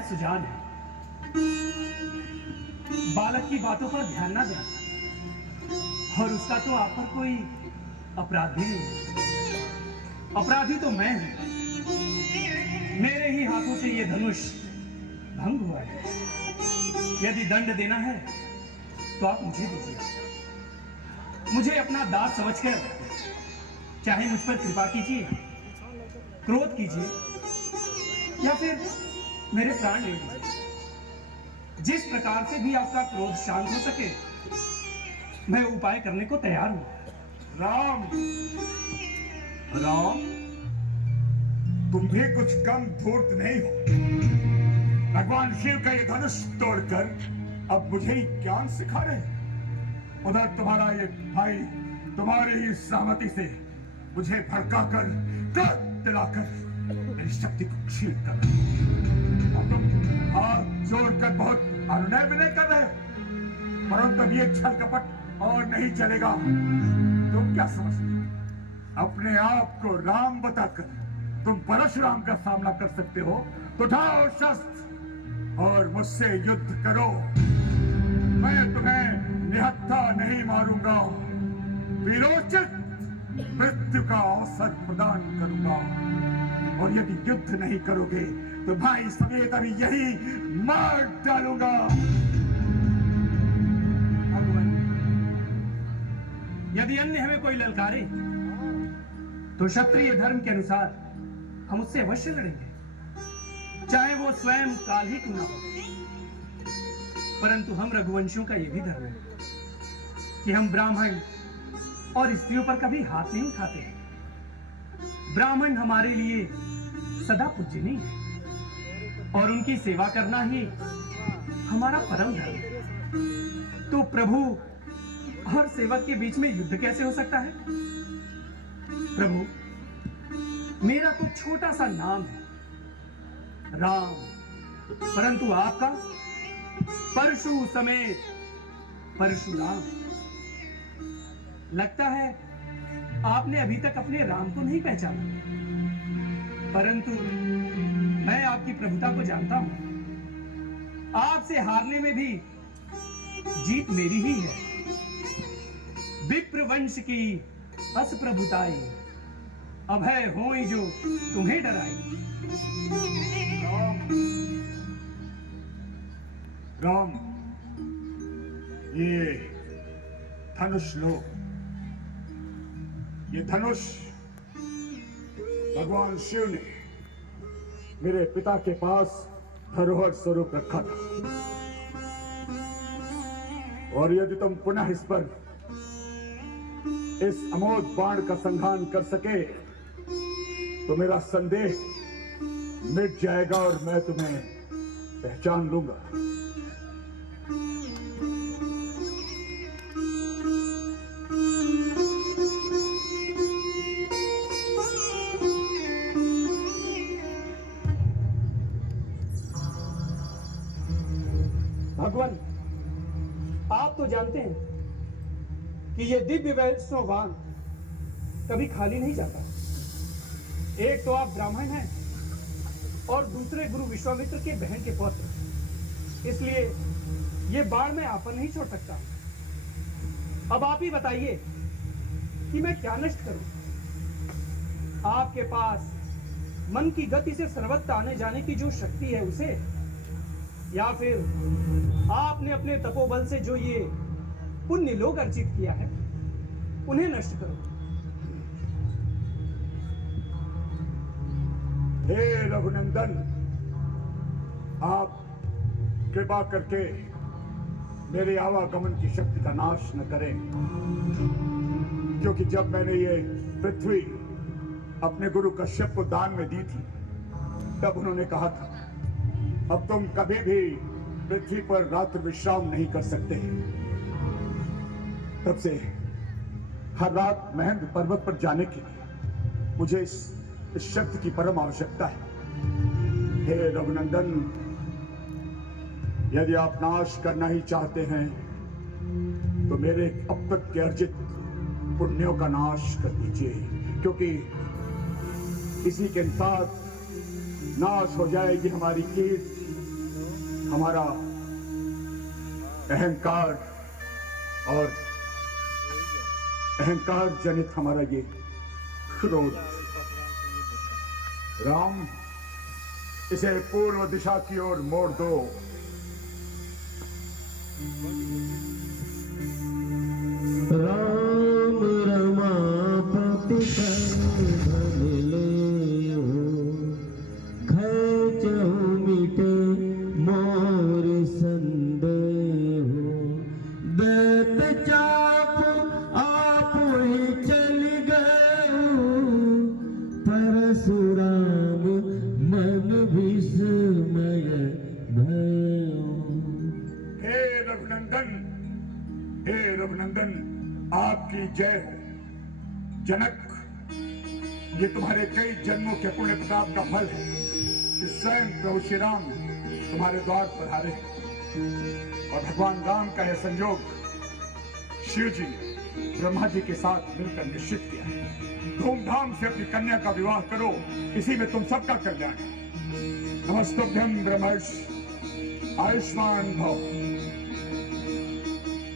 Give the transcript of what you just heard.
महज सुजान है। बालक की बातों पर ध्यान ना दें, और उसका तो आप पर कोई अपराध भी नहीं है। अपराधी तो मैं हूं। मेरे ही हाथों से यह धनुष भंग हुआ है। यदि दंड देना है तो आप मुझे दीजिए। मुझे अपना दास समझकर चाहे मुझ पर कृपा कीजिए, क्रोध कीजिए, या फिर मेरे प्राण ले लीजिए। जिस प्रकार से भी आपका क्रोध शांत हो सके, मैं उपाय करने को तैयार हूं। राम, राम, तुम भी कुछ कम धूर्त नहीं हो। भगवान शिव का ये धनुष तोड़कर अब मुझे ही ज्ञान सिखा रहे हैं। उधर तुम्हारा ये भाई तुम्हारी ही सहमति से मुझे भड़काकर, क्रोध दिलाकर मेरी शक्ति को क्षीण कर रहे हो। और तुम हाथ जोड़कर बहुत अनुनय विनय कर रहे हो, परंतु अब ये छल कपट और नहीं चलेगा। तुम क्या समझते हो? अपने आप को राम बताकर तुम परशुराम का सामना कर सकते हो तो उठाओ शस्त्र और मुझसे युद्ध करो। मैं तुम्हें निहत्था नहीं मारूंगा, वीरोचित मृत्यु का अवसर प्रदान करूंगा। और यदि युद्ध नहीं करोगे तो भाई समेत अभी यही मार डालूंगा। भगवान, यदि अन्य हमें कोई ललकारे तो क्षत्रिय धर्म के अनुसार हम उससे अवश्य लड़ेंगे, चाहे वो स्वयं काल ही क्यों ना हो। परंतु हम रघुवंशियों का यह भी धर्म है कि हम ब्राह्मण और स्त्रियों पर कभी हाथ नहीं उठाते। ब्राह्मण हमारे लिए सदा पूजनीय है और उनकी सेवा करना ही हमारा परम धर्म है। तो प्रभु और सेवक के बीच में युद्ध कैसे हो सकता है? प्रभु, मेरा तो छोटा सा नाम है राम, परंतु आपका परशु समेत परशुराम। लगता है आपने अभी तक अपने राम को नहीं पहचाना, परंतु मैं आपकी प्रभुता को जानता हूं। आपसे हारने में भी जीत मेरी ही है। विप्र वंश की अस प्रभुताई, अभय होई जो तुम्हें डराई। राम, ये धनुष लो। ये धनुष भगवान शिव ने मेरे पिता के पास धरोहर स्वरूप रखा था, और यदि तुम पुनः इस पर इस अमोघ बाण का संहार कर सके तो मेरा संदेह मिट जाएगा और मैं तुम्हें पहचान लूंगा। भगवान, आप तो जानते हैं कि यह दिव्य वैष्णव वाहन कभी खाली नहीं जाता। एक तो आप ब्राह्मण हैं और दूसरे गुरु विश्वामित्र के बहन के पुत्र, इसलिए यह बाण मैं आप पर नहीं छोड़ सकता। अब आप ही बताइए कि मैं क्या नष्ट करूं। आपके पास मन की गति से सर्वत्र आने जाने की जो शक्ति है उसे, या फिर आपने अपने तपोबल से जो ये पुण्य लोक अर्जित किया है उन्हें नष्ट करो। हे रघुनंदन, आप कृपा करके मेरे आवागमन की शक्ति का नाश न करें, क्योंकि जब मैंने ये पृथ्वी अपने गुरु कश्यप को दान में दी थी तब उन्होंने कहा था अब तुम कभी भी पृथ्वी पर रात्रि विश्राम नहीं कर सकते। तब से हर रात महेंद्र पर्वत पर जाने के लिए मुझे इस शक्ति की परम आवश्यकता है। हे रघुनंदन, यदि आप नाश करना ही चाहते हैं तो मेरे अब तक के अर्जित पुण्यों का नाश कर दीजिए, क्योंकि इसी के साथ नाश हो जाएगी हमारी कीर्ति हमारा अहंकार और अहंकार जनित हमारा ये क्रोध, राम इसे पूर्व दिशा की ओर मोड़ दो। राम रमापति धन ले खेचहु मिटे मोर संदेह दैत चाप आप ही चल गए परशुराम मन विस्मय भयो। हे रघुनंदन, हे रघुनंदन, आपकी जय हो। जनक, ये तुम्हारे कई जन्मों के पुण्य प्रताप का फल है कि स्वयं प्रभु श्री राम तुम्हारे द्वार पर हारे हैं। और भगवान राम का यह संयोग शिव जी ने ब्रह्मा जी के साथ मिलकर निश्चित किया है। धूमधाम से अपनी कन्या का विवाह करो, इसी में तुम सबका कल्याण है। नमस्तुभ्यं ब्रह्मर्षि, आयुष्मान भव।